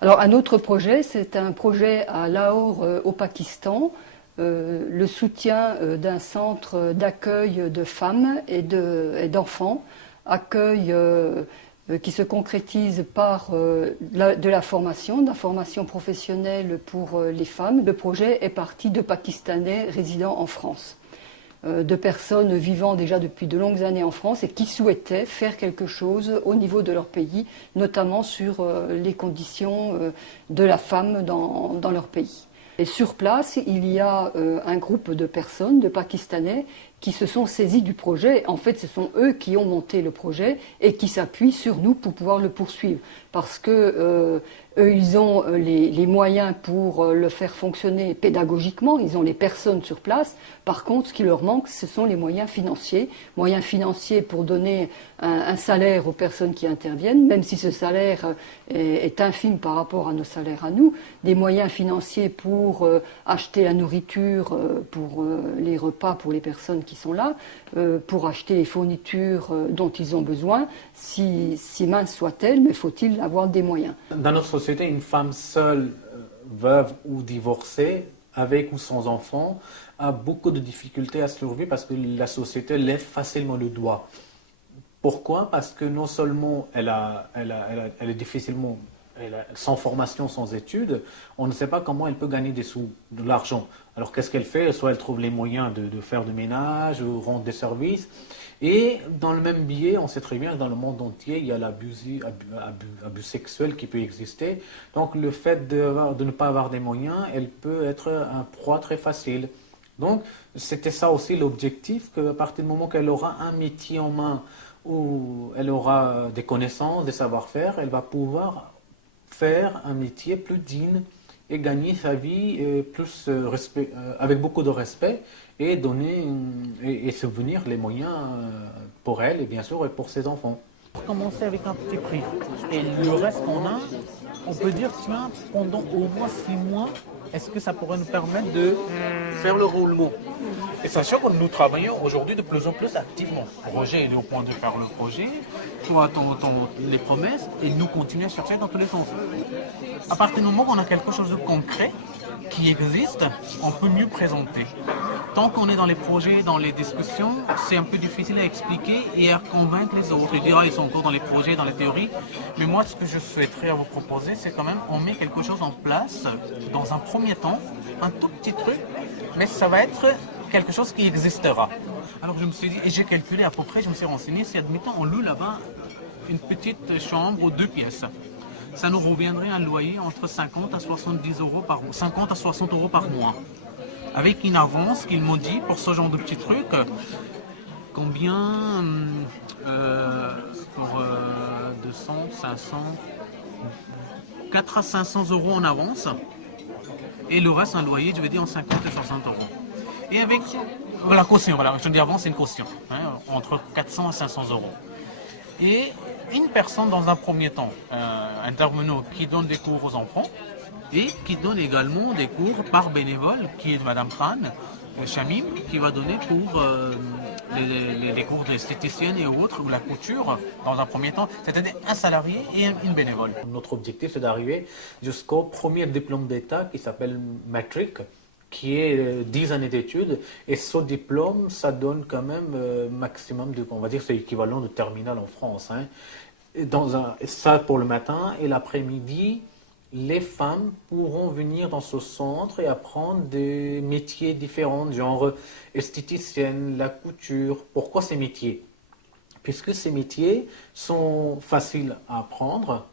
Alors un autre projet, c'est un projet à Lahore au Pakistan, le soutien d'un centre d'accueil de femmes et d'enfants, accueil qui se concrétise par de la formation professionnelle pour les femmes. Le projet est parti de Pakistanais résidant en France, de personnes vivant déjà depuis de longues années en France et qui souhaitaient faire quelque chose au niveau de leur pays, notamment sur les conditions de la femme dans leur pays. Et sur place, il y a un groupe de personnes, de Pakistanais, qui se sont saisis du projet. En fait, ce sont eux qui ont monté le projet et qui s'appuient sur nous pour pouvoir le poursuivre. Parce que eux, ils ont les moyens pour le faire fonctionner pédagogiquement, ils ont les personnes sur place. Par contre, ce qui leur manque, ce sont les moyens financiers pour donner un salaire aux personnes qui interviennent, même si ce salaire est infime par rapport à nos salaires à nous, des moyens financiers pour acheter la nourriture, pour les repas pour les personnes qui sont là, pour acheter les fournitures dont ils ont besoin, si mince soit-elle, mais faut-il avoir des moyens. Dans notre société, une femme seule, veuve ou divorcée, avec ou sans enfant, a beaucoup de difficultés à survivre parce que la société lève facilement le doigt. Pourquoi? Parce que non seulement elle est difficilement, sans formation, sans études, on ne sait pas comment elle peut gagner de l'argent. Alors qu'est-ce qu'elle fait? Soit elle trouve les moyens de faire du ménage ou rendre des services. Et dans le même biais, on sait très bien que dans le monde entier, il y a l'abus sexuel qui peut exister. Donc le fait de ne pas avoir des moyens, elle peut être un proie très facile. Donc c'était ça aussi l'objectif, qu'à partir du moment qu'elle aura un métier en main, où elle aura des connaissances, des savoir-faire, elle va pouvoir faire un métier plus digne et gagner sa vie avec beaucoup de respect et donner et subvenir les moyens pour elle et bien sûr et pour ses enfants. Pour commencer avec un petit prix et le reste qu'on a, on peut dire tiens, pendant au moins 6 mois, est-ce que ça pourrait nous permettre de faire le roulement? Et sachant que nous travaillons aujourd'hui de plus en plus activement. Roger est au point de faire le projet, toi les promesses, et nous continuons à chercher dans tous les sens. À partir du moment où on a quelque chose de concret qui existe, on peut mieux présenter. Tant qu'on est dans les projets, dans les discussions, c'est un peu difficile à expliquer et à convaincre les autres. Ils diront ils sont encore dans les projets, dans les théories. Mais moi, ce que je souhaiterais vous proposer, c'est quand même on met quelque chose en place dans un premier temps, un tout petit truc, mais ça va être quelque chose qui existera. Alors je me suis dit, et j'ai calculé à peu près, je me suis renseigné, si admettons on loue là-bas une petite chambre aux 2 pièces, ça nous reviendrait un loyer entre 50 à 70 euros par mois, 50 à 60 euros par mois. Avec une avance qu'ils m'ont dit pour ce genre de petits trucs, combien pour 200, 500, 4 à 500 euros en avance, et le reste un loyer, je vais dire en 50 et 60 euros. Et avec la caution, voilà, je dis avant, c'est une caution, entre 400 à 500 euros. Et une personne dans un premier temps, intervenant qui donne des cours aux enfants et qui donne également des cours par bénévole, qui est Madame Khan, Shamim, qui va donner pour les cours d'esthéticienne et autres, ou la couture dans un premier temps, c'est-à-dire un salarié et une bénévole. Notre objectif, c'est d'arriver jusqu'au premier diplôme d'État qui s'appelle Matric, qui est 10 années d'études, et ce diplôme, ça donne quand même maximum de, on va dire, c'est l'équivalent de terminal en France. Ça pour le matin, et l'après-midi, les femmes pourront venir dans ce centre et apprendre des métiers différents, genre esthéticienne, la couture. Pourquoi ces métiers? Puisque ces métiers sont faciles à apprendre,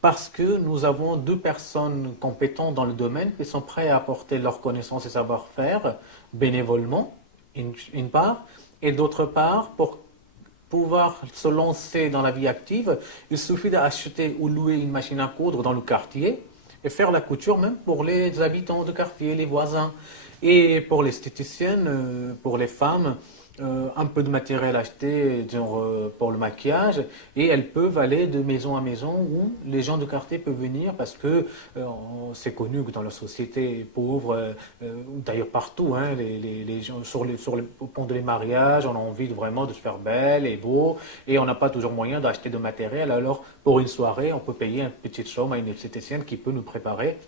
parce que nous avons 2 personnes compétentes dans le domaine qui sont prêtes à apporter leurs connaissances et savoir-faire bénévolement, une part, et d'autre part, pour pouvoir se lancer dans la vie active, il suffit d'acheter ou louer une machine à coudre dans le quartier et faire la couture même pour les habitants du quartier, les voisins. Et pour l'esthéticienne, pour les femmes, un peu de matériel acheté genre, pour le maquillage et elles peuvent aller de maison à maison où les gens de quartier peuvent venir parce que c'est connu que dans la société pauvre, d'ailleurs partout, hein, les gens au pont de les mariages, on a envie vraiment de se faire belle et beau et on n'a pas toujours moyen d'acheter de matériel. Alors pour une soirée, on peut payer une petite somme à une esthéticienne qui peut nous préparer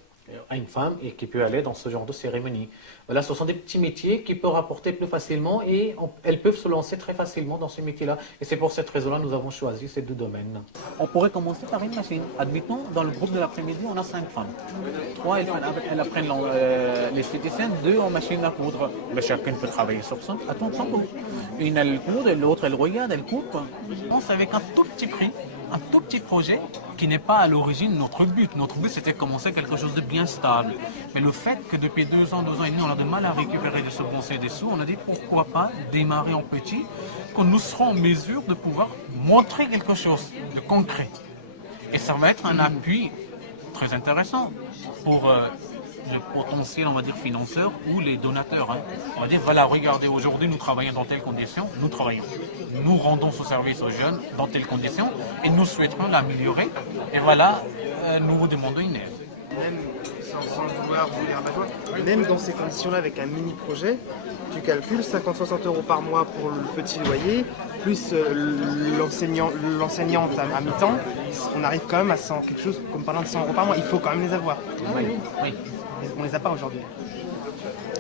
à une femme et qui peut aller dans ce genre de cérémonie. Voilà, ce sont des petits métiers qui peuvent rapporter plus facilement et elles peuvent se lancer très facilement dans ces métiers-là. Et c'est pour cette raison-là que nous avons choisi ces deux domaines. On pourrait commencer par une machine. Admettons, dans le groupe de l'après-midi, on a 5 femmes. 3, elles apprennent l'esthéticienne, 2 en machine à coudre. Mais chacune peut travailler sur ça, à ton tempo. Une, elle coud, et l'autre, elle regarde, elle coupe. Je pense avec un tout petit prix, un tout petit projet qui n'est pas à l'origine notre but. Notre but, c'était de commencer quelque chose de bien stable. Mais le fait que depuis 2 ans, 2 ans et demi, on a de mal à récupérer des subventions et des sous, on a dit pourquoi pas démarrer en petit, quand nous serons en mesure de pouvoir montrer quelque chose de concret. Et ça va être un appui très intéressant pour le potentiel, on va dire, financeur ou les donateurs. Hein. On va dire, voilà, regardez, aujourd'hui, nous travaillons dans telles conditions, nous travaillons. Nous rendons ce service aux jeunes dans telles conditions et nous souhaiterons l'améliorer. Et voilà, nous vous demandons une aide. Même sans vouloir vous dire ma joie, même dans ces conditions-là, avec un mini-projet, tu calcules 50-60 euros par mois pour le petit loyer, plus l'enseignante à mi-temps, on arrive quand même à 100, quelque chose comme parlant de 100 euros par mois. Il faut quand même les avoir. Oui, oui. On les a pas aujourd'hui.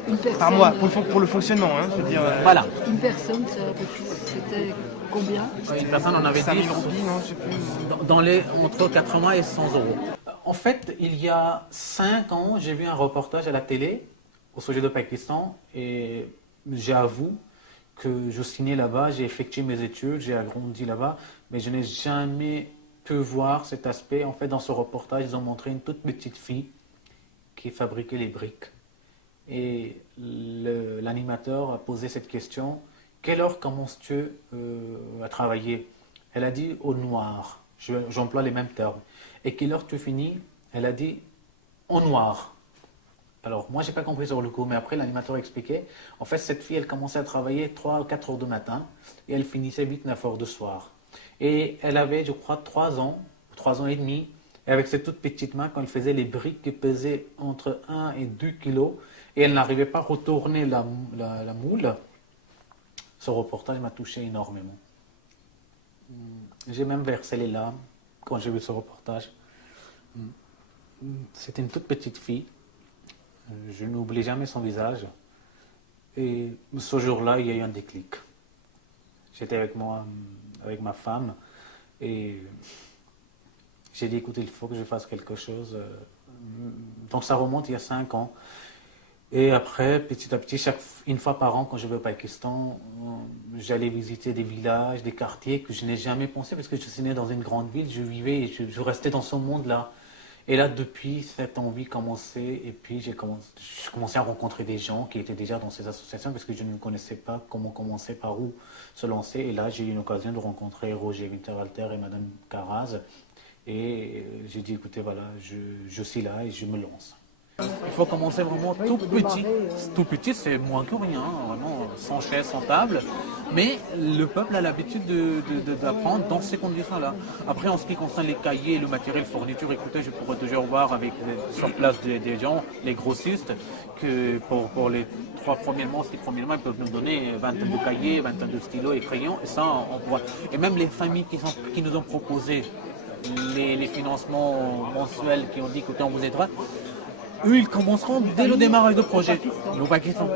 Une personne, Par mois, pour le fonctionnement, hein, je veux dire. Voilà. Une personne, c'était combien? Une personne en avait 10 5000 roupies, non, je sais plus. dans les entre 80 et 100 euros. En fait, il y a 5 ans, j'ai vu un reportage à la télé au sujet du Pakistan et j'avoue que je signais là-bas, j'ai effectué mes études, j'ai agrandi là-bas, mais je n'ai jamais pu voir cet aspect. En fait, dans ce reportage, ils ont montré une toute petite fille qui fabriquait les briques. Et l'animateur a posé cette question, quelle heure commences-tu à travailler? Elle a dit au noir, j'emploie les mêmes termes. Et quelle heure tu finis? Elle a dit au noir. Alors moi j'ai pas compris sur le coup, mais après l'animateur expliquait, en fait cette fille elle commençait à travailler 3 ou 4 heures du matin et elle finissait 8-9 heures du soir. Et elle avait je crois 3 ans, 3 ans et demi, et avec ses toutes petites mains quand elle faisait les briques qui pesaient entre 1 et 2 kilos, et elle n'arrivait pas à retourner la moule. Ce reportage m'a touché énormément. J'ai même versé les larmes quand j'ai vu ce reportage. C'était une toute petite fille. Je n'oublie jamais son visage. Et ce jour-là, il y a eu un déclic. J'étais avec ma femme, et j'ai dit, écoutez, il faut que je fasse quelque chose. Donc ça remonte il y a 5 ans. Et après, petit à petit, une fois par an, quand je vais au Pakistan, j'allais visiter des villages, des quartiers que je n'ai jamais pensé, parce que je suis né dans une grande ville, je vivais et je restais dans ce monde-là. Et là, depuis, cette envie commençait, et puis je commençais à rencontrer des gens qui étaient déjà dans ces associations, parce que je ne connaissais pas comment commencer, par où se lancer. Et là, j'ai eu une occasion de rencontrer Roger Winterhalter et Madame Caraz. Et j'ai dit, écoutez, voilà, je suis là et je me lance. Il faut commencer vraiment tout petit. Tout petit, c'est moins que rien, vraiment, sans chaise, sans table. Mais le peuple a l'habitude d'apprendre dans ces conditions-là. Après, en ce qui concerne les cahiers, le matériel, fourniture, écoutez, je pourrais toujours voir avec, sur place des gens, les grossistes, que pour les 3 premiers mois, 6 premiers mois, ils peuvent nous donner 20 de cahiers, 20 de stylos et crayons. Et ça, on voit. Et même les familles qui nous ont proposé les financements mensuels, qui ont dit, écoutez, on vous aidera. Eux, ils commenceront dès le démarrage du projet, au Pakistan.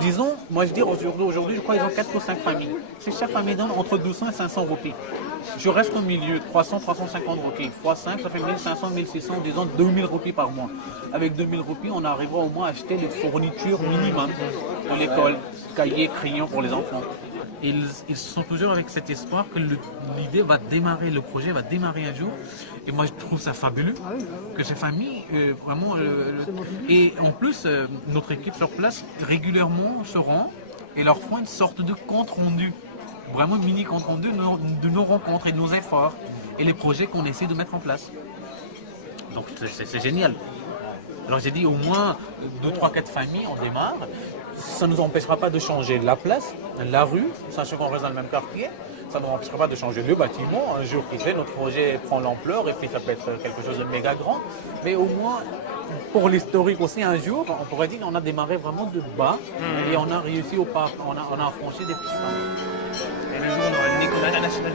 Disons, moi je dis aujourd'hui, je crois qu'ils ont 4 ou 5 familles. C'est chaque famille donne entre 200 et 500 roupies. Je reste au milieu, 300, 350 roupies. Fois 5, ça fait 1500, 1600, disons 2000 roupies par mois. Avec 2000 roupies, on arrivera au moins à acheter les fournitures minimum dans l'école, cahiers, crayons pour les enfants. Ils sont toujours avec cet espoir que l'idée va démarrer, le projet va démarrer un jour. Et moi, je trouve ça fabuleux que ces familles, vraiment... et en plus, notre équipe sur place, régulièrement se rend et leur font une sorte de compte-rendu. Vraiment mini compte-rendu de nos rencontres et de nos efforts et les projets qu'on essaie de mettre en place. Donc, c'est génial. Alors j'ai dit au moins 2, 3, 4 familles, on démarre. ça ne nous empêchera pas de changer la place, la rue, sachant qu'on reste dans le même quartier. Ça ne nous empêchera pas de changer le bâtiment. Un jour qui fait, notre projet prend l'ampleur et puis ça peut être quelque chose de méga grand. Mais au moins, pour l'historique aussi, un jour, on pourrait dire qu'on a démarré vraiment de bas et on a réussi on a franchi des petits pas. Et le jour où on aura une école internationale